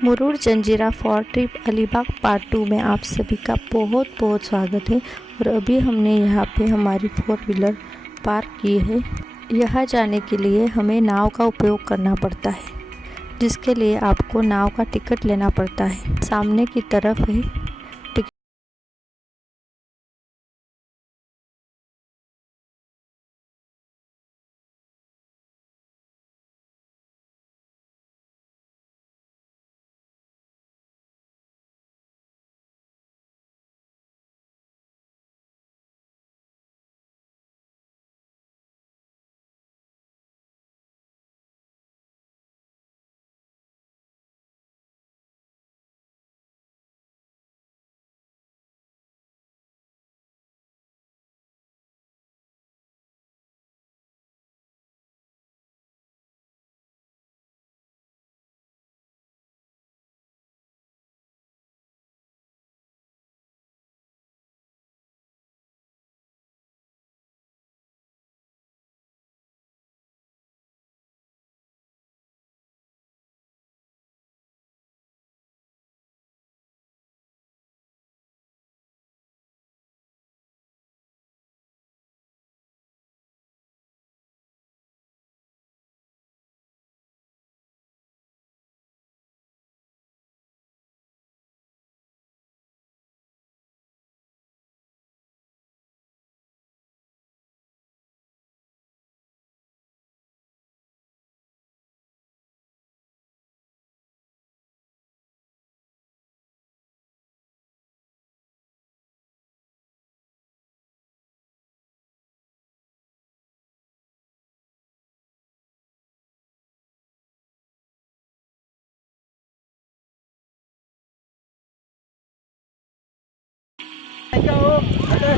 मुरुड जंजीरा fort trip Alibag part 2 में आप सभी का बहुत बहुत स्वागत है। और अभी हमने यहाँ पे हमारी 4 व्हीलर पार्क की है। यहाँ जाने के लिए हमें नाव का उपयोग करना पड़ता है, जिसके लिए आपको नाव का टिकट लेना पड़ता है। सामने की तरफ है टिकट।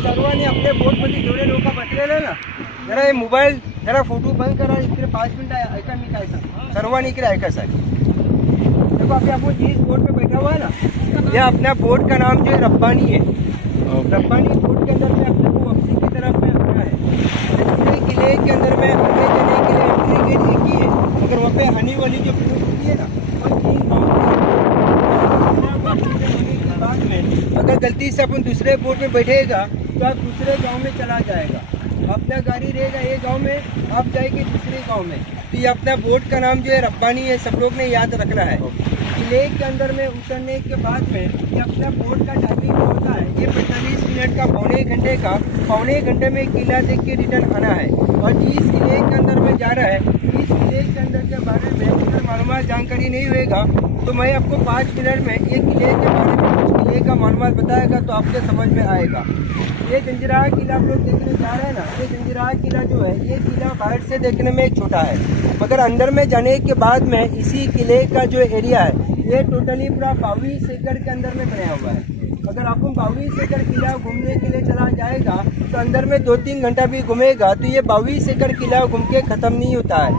सर्वांनी आपल्या बोटमध्ये जेवढे लोक बसलेले ना, जरा हे मोबाईल जरा फोटो बंद करा. इकडे 5 मिनट ऐका मी काय सांग. सर्वांनी इकडे ऐका साहेब. देखो अभी आपको जिस बोट पे बैठा हुआ है ना, ये अपना बोट का नाम जो है रब्बानी है. रब्बानी बोट के अंदर में अपने को वापसी की तरफ में अपना है. पूरे किले के अंदर में आने जाने के लिए एंट्री गेट एक ही है, मगर वहाँ पे आने वाली जो बोट होती है ना, वो 3 गाँव में अगर गलती से अपन दूसरे बोट में बैठेगा तो आप दूसरे गांव में चला जाएगा. अपना गाड़ी रहेगा ये गांव में, आप जाएंगे दूसरे गांव में. तो ये अपना बोट का नाम जो है रब्बानी है, सब लोग ने याद रखना है. किले के अंदर में उतरने के बाद में ये अपना बोट का टाइमिंग होता है, ये 45 मिनट का, पौने घंटे में किला देख के रिटर्न आना है. और जिस किले के अंदर में जा रहा है, इस किले के अंदर के बारे में अगर मालूमात जानकारी नहीं होएगा तो मैं आपको 5 मिनट में ये किले के बारे में किले का मालूमात बताएगा तो आपके समझ में आएगा. ये जंजीरा किला आप लोग देखने जा रहे हैं ना, ये जंजीरा किला जो है, ये किला बाहर से देखने में छोटा है, मगर अंदर में जाने के बाद में इसी किले का जो एरिया है ये टोटली पूरा 22 एकड़ के अंदर में बनाया हुआ है. अगर आपको 22 एकड़ किला घूमने के लिए चला जाएगा तो अंदर में 2-3 घंटा भी घूमेगा तो ये 22 एकड़ किला घूम के ख़त्म नहीं होता है.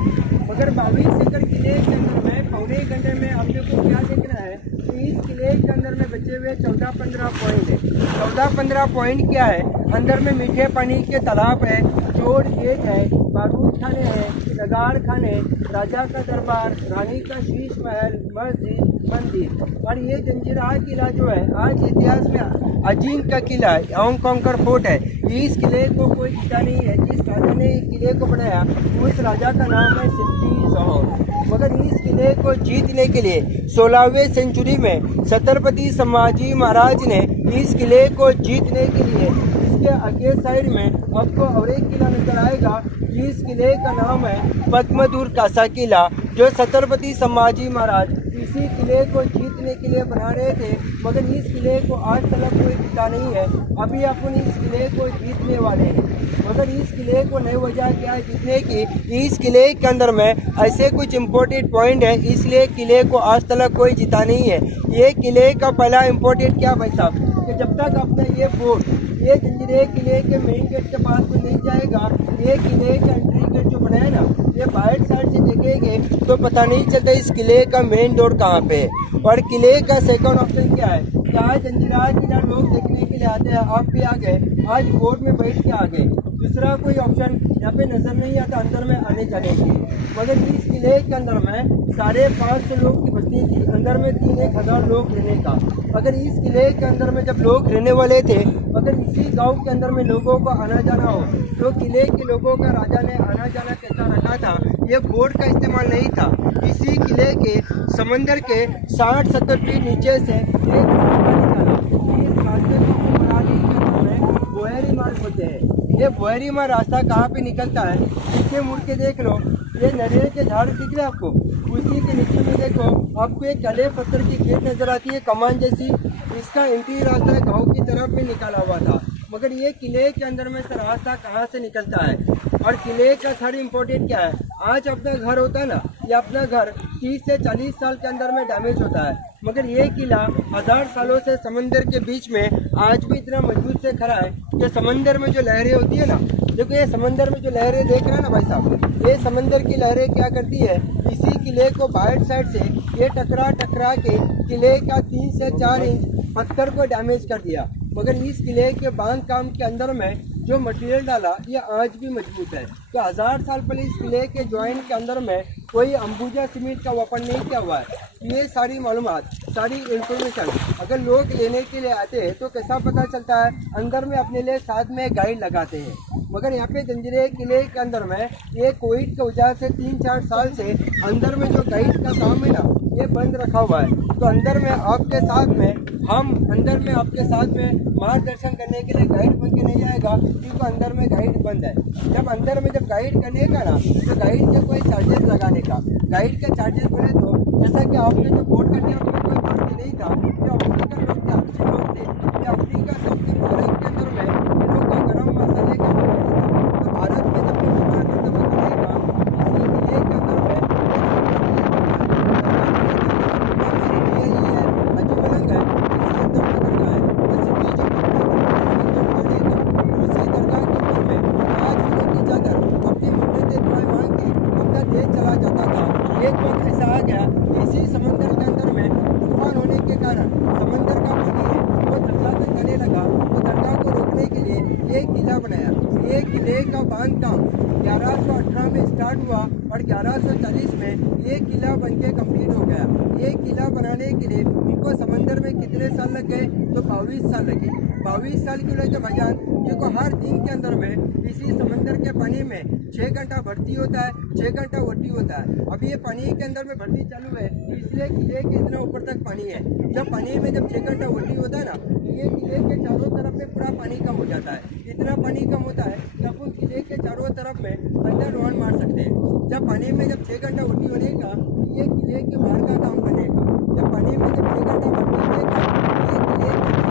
मगर 22 एकड़ किले के अंदर में पौने घंटे में आपने को क्या देखना है, तो इस किले के अंदर में बचे हुए 14-15 पॉइंट है. 14-15 पॉइंट क्या है, अंदर में मीठे पानी के तालाब है, चोर गेट है, बारूद खाने हैं, नगाड़ खाने, राजा का दरबार, रानी का शीश महल, मस्जिद, मंदिर. और ये जंजीरा किला जो है आज इतिहास में अजीम का किला है, हांगकांग फोर्ट है. इस किले को कोई जीता नहीं है. जिस राजा ने इस किले को बनाया उस राजा का नाम है सिद्दी जोहर. मगर इस किले को जीतने के लिए 16वीं सेंचुरी में छत्रपति संभाजी महाराज ने इस किले को जीतने के लिए, इसके आगे साइड में आपको और एक किला नजर आएगा. इस किले का नाम है पद्मदूर कासा किला, जो छत्रपति संभाजी महाराज इसी किले को जीतने के लिए बना रहे थे. मगर इस किले को आज तक कोई जीता नहीं है. अभी अपन इस किले को जीतने वाले हैं, मगर इस किले को नहीं वजह क्या है जीतने की. इस किले के अंदर में ऐसे कुछ इम्पोर्टेंट पॉइंट है, इसलिए किले को आज तक कोई जीता नहीं है. ये किले का पहला इम्पोर्टेंट क्या भाई साहब, कि जब तक अपना ये बोट ये जंजीरे किले के मेन गेट के पास में नहीं जाएगा, ये किले का एंट्री गेट जो बनाया ना, ये बाहर साइड से देखेंगे तो पता नहीं चलता इस किले का मेन डोर कहाँ पे है. और किले का सेकंड ऑप्शन क्या है, क्या जंजीरा किला लोग देखने के लिए आते हैं, आप भी आ गए आज बोट में बैठ के आ गए। दूसरा कोई ऑप्शन यहाँ पे नजर नहीं आता अंदर में आने जाने की। मगर इस किले के अंदर में 550 लोग की बस्ती थी, अंदर में 3-1 हज़ार लोग रहने का। अगर इस किले के अंदर में जब लोग रहने वाले थे, अगर इसी गांव के अंदर में लोगों को आना जाना हो, तो किले के लोगों का राजा ने आना जाना कैसा रखा था, ये बोट का इस्तेमाल नहीं था। इसी किले के समंदर के 60-70 फीट नीचे से एक रास्ता निकाला। इस रास्ते को मनाली के अंदर में बोहरी मार्ग बोलते हैं। ये बोहरी मार्ग रास्ता कहाँ पे निकलता है, पीछे मुड़ के देख लो, ये नारियल के झाड़ दिख रहे आपको, उसी के नीचे में देखो आपको एक काले पत्थर की खेत नजर आती है, कमान जैसी। इसका एंट्री रास्ता गांव की तरफ में निकाला हुआ था। मगर ये किले के अंदर में से रास्ता कहाँ से निकलता है, और किले का सारी इम्पोर्टेंट क्या है। आज अपना घर होता है ना, ये अपना घर 30 से 40 साल के अंदर में डैमेज होता है, मगर ये किला 1000 सालों से समंदर के बीच में आज भी इतना मजबूत से खड़ा है कि समंदर में जो लहरें होती है ना, देखो ये समंदर में जो लहरें देख रहे हैं ना भाई साहब, ये समंदर की लहरें क्या करती है, इसी किले को बाहर साइड से ये टकरा के किले का 3 से 4 इंच पत्थर को डैमेज कर दिया। मगर इस किले के बांध काम के अंदर में जो मटेरियल डाला, ये आज भी मजबूत है। तो 1000 साल पहले इस किले के ज्वाइंट के अंदर में कोई अंबुजा सीमेंट का वेपन नहीं किया हुआ है। ये सारी मालूमात, सारी इंफॉर्मेशन अगर लोग लेने के लिए आते हैं तो कैसा पता चलता है, अंदर में अपने लिए साथ में गाइड लगाते हैं। मगर यहाँ पे जंजीरे किले के अंदर में ये कोविड की वजह से 3-4 साल से अंदर में जो गाइड का काम है ना, ये बंद रखा हुआ है। तो अंदर में आपके साथ में आपके साथ में मार्गदर्शन करने के लिए गाइड बन के नहीं आएगा, क्योंकि अंदर में गाइड बंद है। जब अंदर में जब गाइड करने का ना, तो गाइड के कोई चार्जेस लगाने का, गाइड के चार्जेस बोले तो जैसा कि आपने जो बोर्ड का टिकट कोई बात नहीं था, ये अफ्रीकन लोग थे, अच्छे लोग थे। ये अफ्रीका सबसे भारत के अंदर में इन लोग का गरम मसाले का तो भारत में जब व्यापार खत्म करेगा, इसी किले के अंदर में एक वक्त ऐसा आ गया, इसी समंदर के अंदर में तूफान होने के कारण समंदर का पानी है वो दरगाह तक जाने लगा। तो दरगाह को रोकने के लिए ये किला बनाया। ये किले का बांध काम 1118 में स्टार्ट हुआ और 1140 में ये किला बनके कंप्लीट हो गया। ये किला बनाने के लिए इनको समंदर में कितने साल लग गए, तो 22 साल लगे। 22 साल के लिए भाईजान, देखो हर दिन के अंदर में इसी समंदर के पानी में 6 घंटा भर्ती होता है, 6 घंटा वटी होता है। अभी ये पानी के अंदर में भर्ती चालू है, इसलिए किले के इतना ऊपर तक पानी है। जब पानी में जब 6 घंटा वटी होता है ना, ये किले के चारों तरफ में पूरा पानी कम हो जाता है। इतना पानी कम होता है कि आप उस किले के चारों तरफ में अंदर राउंड मार सकते हैं। जब पानी में जब 6 घंटा वटी होने का, ये किले के बाहर का काम बनेगा। जब पानी में जब 6 घंटा भर्ती होने का, ये किले के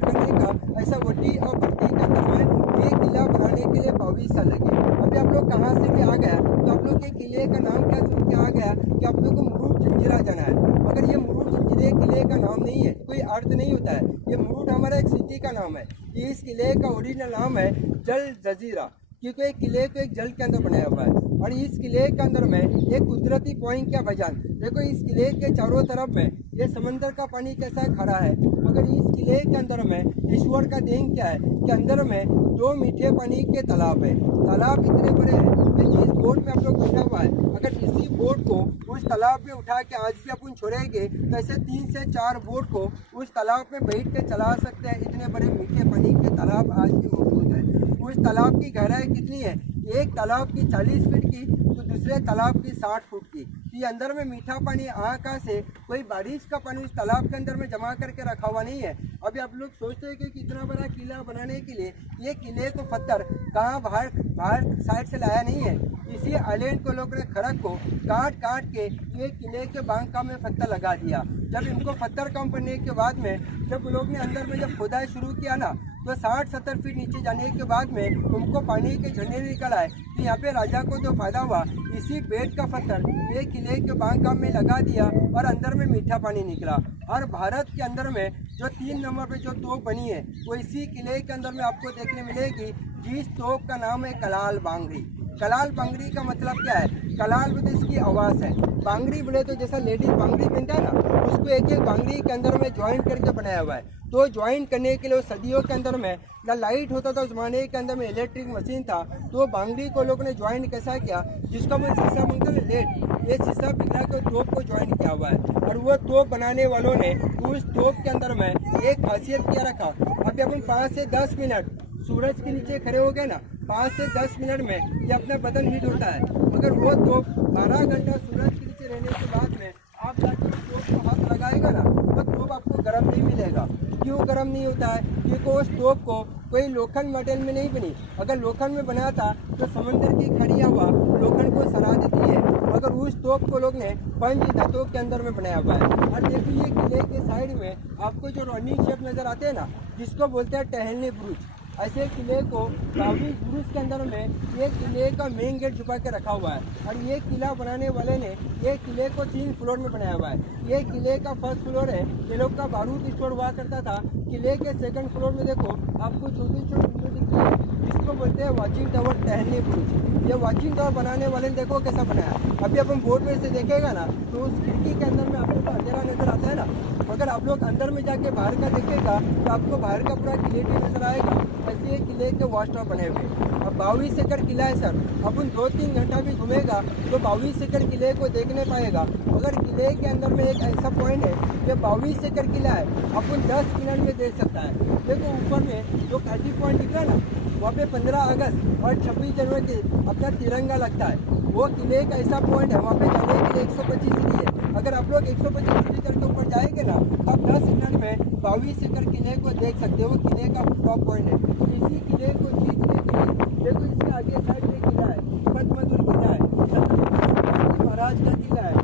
करने का ऐसा वटी और भर्ती के अंदर में ये किला बनाने के लिए 22 साल लगे। अभी आप लोग कहाँ से भी आ गया, तो आप लोग के किले का नाम क्या सुन के आ गया कि आप लोग को मुरुड जंजीरा जाना है। मगर ये मुरुड जंजीरे किले का नाम नहीं है, कोई अर्थ नहीं होता है। ये मुरुड हमारा एक सिटी का नाम है। इस किले का ओरिजिनल नाम है जल जजीरा, क्योंकि एक किले को एक जल के अंदर बनाया हुआ है। और इस किले के अंदर में एक कुदरती पॉइंट क्या भाईजान, देखो इस किले के चारों तरफ में ये समंदर का पानी कैसा खड़ा है, मगर इस किले के अंदर में ईश्वर का देन क्या है कि अंदर में 2 मीठे पानी के तालाब है। तालाब इतने बड़े हैं कि जिस बोट में आप लोग बैठा हुआ है, अगर इसी बोट को उस तालाब में उठा के आज भी अपन छोड़ेंगे तो ऐसे 3 से 4 बोट को उस तालाब में बैठ के चला सकते हैं। इतने बड़े मीठे पानी के तालाब आज भी मौजूद है। उस तालाब की गहराई कितनी है, एक तालाब की 40 फीट की, तो दूसरे तालाब की 60 फुट की। ये अंदर में मीठा पानी कहाँ से, कोई बारिश का पानी उस तालाब के अंदर में जमा करके रखा हुआ नहीं है। अभी आप लोग सोचते हैं कि कितना बड़ा किला बनाने के लिए ये किले को पत्थर कहाँ बाहर साइड से लाया नहीं है। इसी आइलैंड को लोग ने खड़क को काट के ये किले के बांध में पत्थर लगा दिया। जब इनको पत्थर कम करने के बाद में जब लोग ने अंदर में जब खुदाई शुरू किया ना, तो 60-70 फीट नीचे जाने के बाद में उनको पानी के झरने निकल आए। तो यहाँ पे राजा को जो फायदा हुआ, इसी पेड़ का पत्थर ये किले के बांध में लगा दिया और अंदर में मीठा पानी निकला। और भारत के अंदर में जो 3 नंबर पे जो तोप बनी है, वो इसी किले के अंदर में आपको देखने मिलेगी, जिस तोप का नाम है कलाल बांगड़ी। कलाल बांगड़ी का मतलब क्या है, कलाल बोले इसकी आवाज़ है, बांगड़ी बोले तो जैसा लेडीज बांगड़ी पहनता है ना, उसका उसको एक एक बांगड़ी के अंदर में ज्वाइन करके बनाया हुआ है। तो ज्वाइन करने के लिए सदियों के अंदर में ना लाइट होता था, उस जमाने के अंदर में इलेक्ट्रिक मशीन था। तो बांगड़ी को लोगों ने ज्वाइन कैसा किया, जिसका वो शीशा बनता है लेट, ये शीशा पिघला कर तोप को ज्वाइन किया हुआ है। और वो तोप बनाने वालों ने उस तोप के अंदर में एक खासियत क्या रखा, अभी अपन 5 से 10 मिनट सूरज के नीचे खड़े हो गए ना, 5 से 10 मिनट में ये अपना बदन हीट होता है। मगर वो तोप 12 घंटा सूरज के नीचे रहने के बाद में आप जाके तोप को हाथ लगाएगा ना, तो तोप आपको गर्म नहीं मिलेगा। क्यों गर्म नहीं होता है, क्योंकि उस तोप को कोई लोखंड मटेरियल में नहीं बनी। अगर लोखंड में बनाया था तो समंदर की खड़ी हवा लोखंड को सड़ा देती है, मगर उस तोप को लोग ने पंच धातुओं के अंदर में बनाया हुआ है। और देखिए ये किले के साइड में आपको जो राउंडिंग शेप नजर आते हैं ना, जिसको बोलते हैं टहलने बुरुज, ऐसे किले को काफी बुरुज के अंदर में ये किले का मेन गेट छुपा के रखा हुआ है। और ये किला बनाने वाले ने ये किले को 3 फ्लोर में बनाया हुआ है। ये किले का फर्स्ट फ्लोर है, ये लोग का बारूद स्टोर हुआ करता था। किले के सेकंड फ्लोर में देखो आपको छोटी छोटी विंडो दिख रही है, जिसको बोलते हैं वॉचिंग टावर टहलने बुरुज। ये वॉचिंग टावर बनाने वाले ने देखो कैसा बनाया। अभी अपन बोर्ड में से देखेगा ना, तो उस खिड़की के अंदर में आप लोग को अंधेरा नजर आता है ना, अगर आप लोग अंदर में जाके बाहर का देखेगा तो आपको बाहर का पूरा किले भी नजर आएगा। ऐसे किले के वॉच टावर बने हुए। अब 22 एकड़ किला है सर, अपन 2-3 घंटा भी घूमेगा तो 22 एकड़ किले को देखने पाएगा। अगर किले के अंदर में एक ऐसा पॉइंट है कि 22 एकड़ किला है, अपन 10 मिनट में देख सकता है। देखो ऊपर में जो 30 पॉइंट दिख रहा है ना, वहाँ पे 15 अगस्त और 26 जनवरी के अपना तिरंगा लगता है। वो किले का ऐसा पॉइंट है, वहाँ पे जाने के लिए 125 सीढ़ी है। अगर आप लोग 125 सीढ़ी चढ़ के ऊपर जाएंगे ना, आप 10 मिनट में 22 एकड़ किले को देख सकते हो। किले का टॉप पॉइंट है। इसी किले को जीतने के लिए देखो इसके आगे साइड में किला है, पद्मधुर किला है, छत्रपति महाराज का किला है।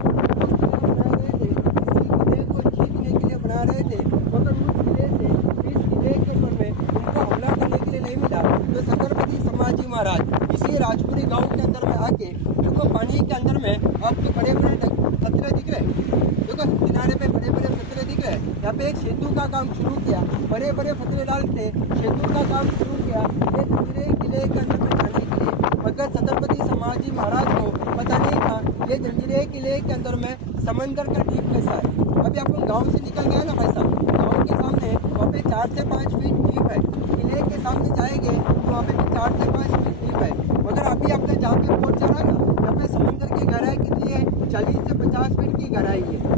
बना रहे थे, इसी किले को जीतने के लिए बना रहे थे, मगर उस किले से इस किले के ऊपर में उनको हमला करने के लिए नहीं मिला। तो छत्रपति संभाजी महाराज इसी राजपुरी गांव के अंदर में आके, देखो पानी के अंदर में आपको बड़े बड़े पत्थर दिख रहे हैं, देखो किनारे पे बड़े बड़े पत्थर दिख रहे हैं। यहाँ पे एक सेतु का काम शुरू किया, बड़े बड़े पत्थर डाल के सेतु का काम शुरू किया ये जंजीरे किले के अंदर में जाने के लिए। मगर छत्रपति संभाजी महाराज को पता नहीं था ये जंजीरे किले के अंदर में समंदर का डीप कैसा है। अभी अपन गाँव से निकल गया ना भाई साहब, गाँव के सामने वहाँ पे 4 से 5 फीट डीप है। किले के सामने जाएंगे तो वहाँ पे 4 से 5 फीट डीप है। मगर अभी अपने जहाँ पे बोट चला ना, यहाँ पे समुद्र की गहराई कितनी है, 40 से 50 फीट की गहराई है।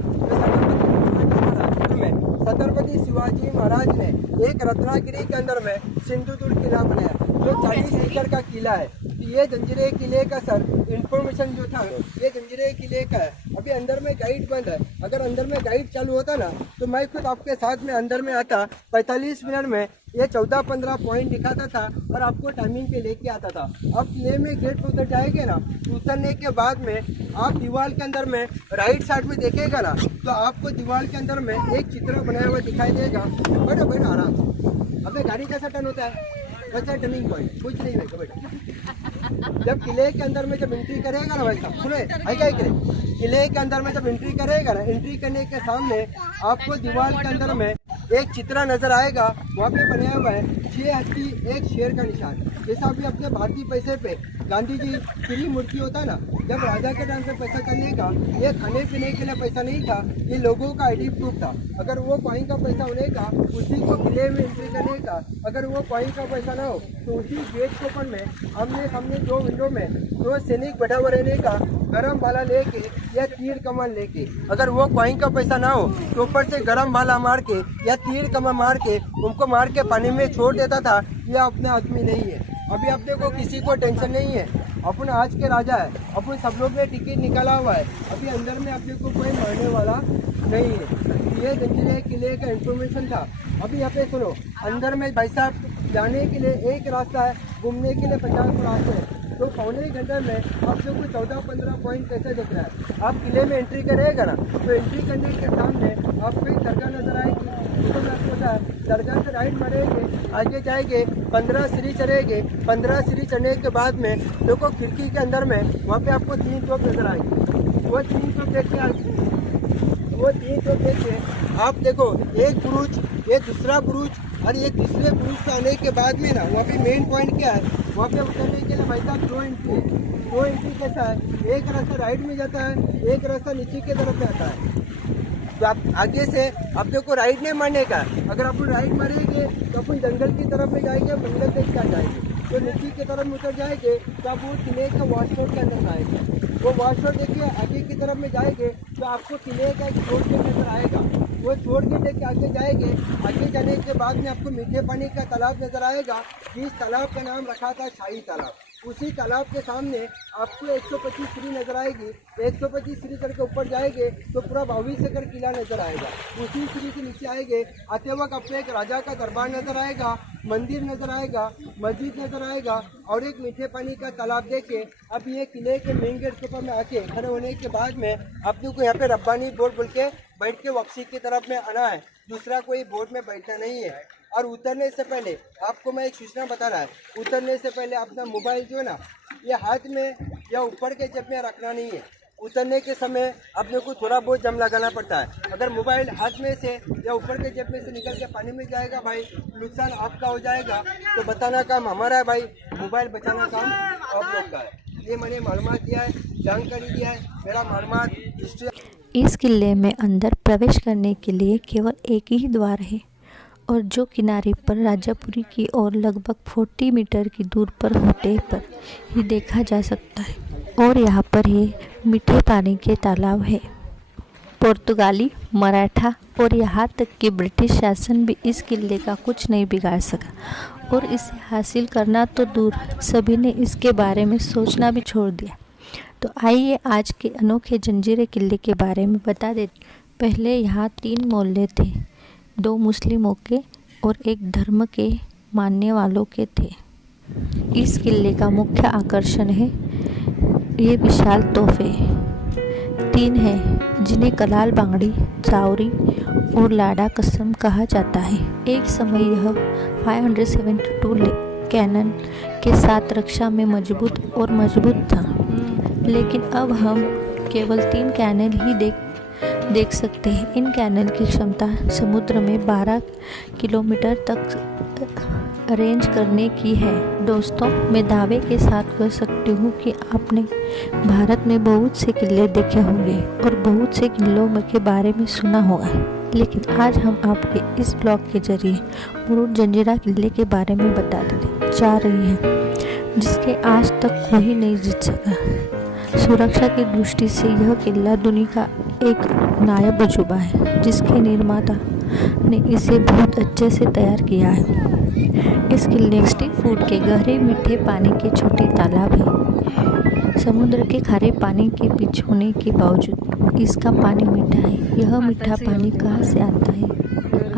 छत्रपति शिवाजी महाराज ने एक रत्नागिरी के अंदर में सिंधुदुर्ग किला बनाया, जो 40 एकड़ का किला है। ये जंजीरे किले का सर इंफॉर्मेशन जो था ये जंजीरे किले का है। अभी अंदर में गाइड बंद है, अगर अंदर में गाइड चालू होता ना तो मैं खुद आपके साथ में अंदर में आता, 45 मिनट में ये 14-15 पॉइंट दिखाता था और आपको टाइमिंग पे लेके आता था। अब किले में गेट पर उतर जाएंगे ना, उतरने के बाद में आप दीवार के अंदर में राइट साइड में देखेगा ना, तो आपको दीवार के अंदर में एक चित्र बनाया हुआ दिखाई देगा। बैठो बैठो आराम से। अबे गाड़ी कैसा टर्न होता है, वैसा टर्निंग पॉइंट कुछ नहीं है। बैठो। जब किले के अंदर में जब एंट्री करेगा ना भाई साहब, सुने है क्या, किले के अंदर में जब एंट्री करेगा ना, एंट्री करने के सामने आपको दीवार के अंदर में एक चित्र नजर आएगा। वहाँ पे बनाया हुआ है 6 हत्ती 1 शेर का निशान। जैसा भी अपने भारतीय पैसे पे गांधी जी फ्री मूर्ति होता है ना, जब राजा के टाइम पे पैसा करने का ये खाने पीने के लिए पैसा नहीं था, ये लोगों का आईडी प्रूफ था। अगर वो कॉइन का पैसा होने का उसी को किले में एंट्री करने का, अगर वो कॉइन का पैसा ना हो तो उसी गेट के ऊपर में हमने 2 विंडो में 2 सैनिक बैठा हुआ रहने का, गरम भाला लेके या तीर कमान लेके। अगर वो कॉइन का पैसा ना हो तो ऊपर से गरम भाला मार के या तीर कमान मार के उनको मार के पानी में छोड़ देता था। यह अपने आदमी नहीं है। अभी अपने को किसी को टेंशन नहीं है, अपन आज के राजा है, अपन सब लोग ने टिकट निकाला हुआ है। अभी अंदर में अपने को कोई मारने वाला नहीं है। ये जंजीरे किले का इंफॉर्मेशन था। अभी यहाँ पे सुनो, अंदर में भाई साहब जाने के लिए एक रास्ता है, घूमने के लिए 50 रास्ते हैं। तो पौने घंटे में आपको कोई 14-15 पॉइंट कैसे दिख रहा है। आप किले में एंट्री करेगा ना, तो एंट्री करने के सामने आपको एक दरगाह नजर आएगी। तो मैं आपको बता, दरगाह से राइट मारेंगे, आगे जाएंगे, 15 सीढ़ी चढ़ेंगे। 15 सीढ़ी चढ़ने के बाद में देखो खिड़की के अंदर में वहाँ पे आपको 3 तोप नजर आएगी। वो 3 तोप देख के आप देखो, एक बुरुज, ये दूसरा बुरुज और ये तीसरे बुरुज से आने के बाद में ना वहाँ पे मेन पॉइंट क्या है, वहाँ पे उतरने के लिए भाई साहब 2 एंट्री कैसा है, एक रास्ता राइट में जाता है, एक रास्ता नीचे की तरफ में आता है। तो आप आगे से अपने को राइट नहीं मारने का। अगर अपन राइट मारेंगे तो अपन जंगल की तरफ में जाएंगे, मंगल देख के जाएंगे। तो नीचे की तरफ में उतर जाएंगे तो आप वो किले का वॉच रोड के अंदर आएंगे। वो वॉच रोड देखिए, आगे की तरफ में जाएंगे तो आपको किले का एक छोड़ के नजर आएगा। वो छोड़ के देख के आगे जाएंगे। आगे जाने के बाद में आपको मीठे पानी का तालाब नजर आएगा। जिस तालाब का नाम रखा था शाही तालाब, उसी तालाब के सामने आपको 125 सीढ़ी नजर आएगी। 125 सीढ़ी चढ़ के ऊपर जाएंगे तो पूरा 22 किला नजर आएगा। उसी सीढ़ी से नीचे आएंगे, आते वक्त आपको एक राजा का दरबार नजर आएगा, मंदिर नजर आएगा, मस्जिद नजर आएगा और एक मीठे पानी का तालाब देखे। अब ये किले के मेन गेट के ऊपर में आके खड़े होने के बाद में अपने को यहाँ पे रब्बानी बोर्ड बोल के बैठ के वापसी की तरफ में आना है। दूसरा कोई बोर्ड में बैठना नहीं है। और उतरने से पहले आपको मैं एक सूचना बता रहा है, उतरने से पहले अपना मोबाइल जो है ना, ये हाथ में या ऊपर के जेब में रखना नहीं है। उतरने के समय अपने को थोड़ा बहुत जम लगाना पड़ता है। अगर मोबाइल हाथ में से या ऊपर के जेब में से निकल के पानी में जाएगा भाई, नुकसान आपका हो जाएगा। तो बताना काम हमारा है भाई, मोबाइल बचाना काम आप लोग का है। ये मैंने मालूमात दिया है, जानकारी दिया है, मेरा मालूमात हिस्ट्री। इस किले में अंदर प्रवेश करने के लिए केवल एक ही द्वार है और जो किनारे पर राजापुरी की ओर लगभग 40 मीटर की दूर पर होते पर ही देखा जा सकता है। और यहाँ पर ही मीठे पानी के तालाब है। पुर्तगाली, मराठा और यहाँ तक कि ब्रिटिश शासन भी इस किले का कुछ नहीं बिगाड़ सका और इसे हासिल करना तो दूर, सभी ने इसके बारे में सोचना भी छोड़ दिया। तो आइए आज के अनोखे जंजीरे किले के बारे में बता देते। पहले यहाँ 3 मोहल्ले थे, 2 मुस्लिमों के और एक धर्म के मानने वालों के थे। इस किले का मुख्य आकर्षण है ये विशाल तोहफे 3 हैं जिन्हें कलाल बांगड़ी, चावरी और लाड़ा कसम कहा जाता है। एक समय यह 572 कैनन के साथ रक्षा में मजबूत था, लेकिन अब हम केवल 3 कैनन ही देख सकते हैं। इन कैनन की क्षमता समुद्र में 12 किलोमीटर तक रेंज करने की है। दोस्तों, मैं दावे के साथ कह सकती हूँ कि आपने भारत में बहुत से किले देखे होंगे और बहुत से किलों के बारे में सुना होगा, लेकिन आज हम आपके इस ब्लॉग के जरिए मुरुड जंजीरा किले के बारे में बताने जा रही हैं, जिसके आज तक कोई नहीं जीत सका। सुरक्षा की दृष्टि से यह किला दुनिया का एक नायाब अजूबा है, जिसके निर्माता ने इसे बहुत अच्छे से तैयार किया है। इस किले 60 फुट के गहरे मीठे पानी के छोटे तालाब है। समुद्र के खारे पानी के बीच होने के बावजूद इसका पानी मीठा है। यह मीठा पानी कहाँ से आता है,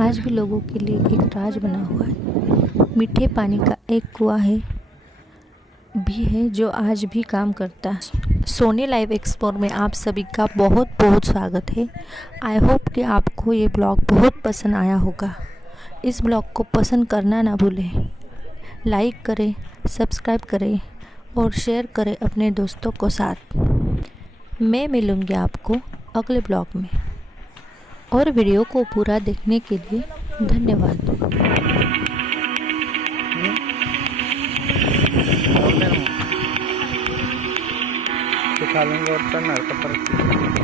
आज भी लोगों के लिए एक राज बना हुआ है। मीठे पानी का एक कुआं भी है जो आज भी काम करता है। सोनी लाइव एक्सप्लोर में आप सभी का बहुत बहुत स्वागत है। आई होप कि आपको ये ब्लॉग बहुत पसंद आया होगा। इस ब्लॉग को पसंद करना ना भूलें, लाइक करें, सब्सक्राइब करें और शेयर करें अपने दोस्तों को साथ। मैं मिलूँगी आपको अगले ब्लॉग में, और वीडियो को पूरा देखने के लिए धन्यवाद। खा लेंगे और चढ़ना है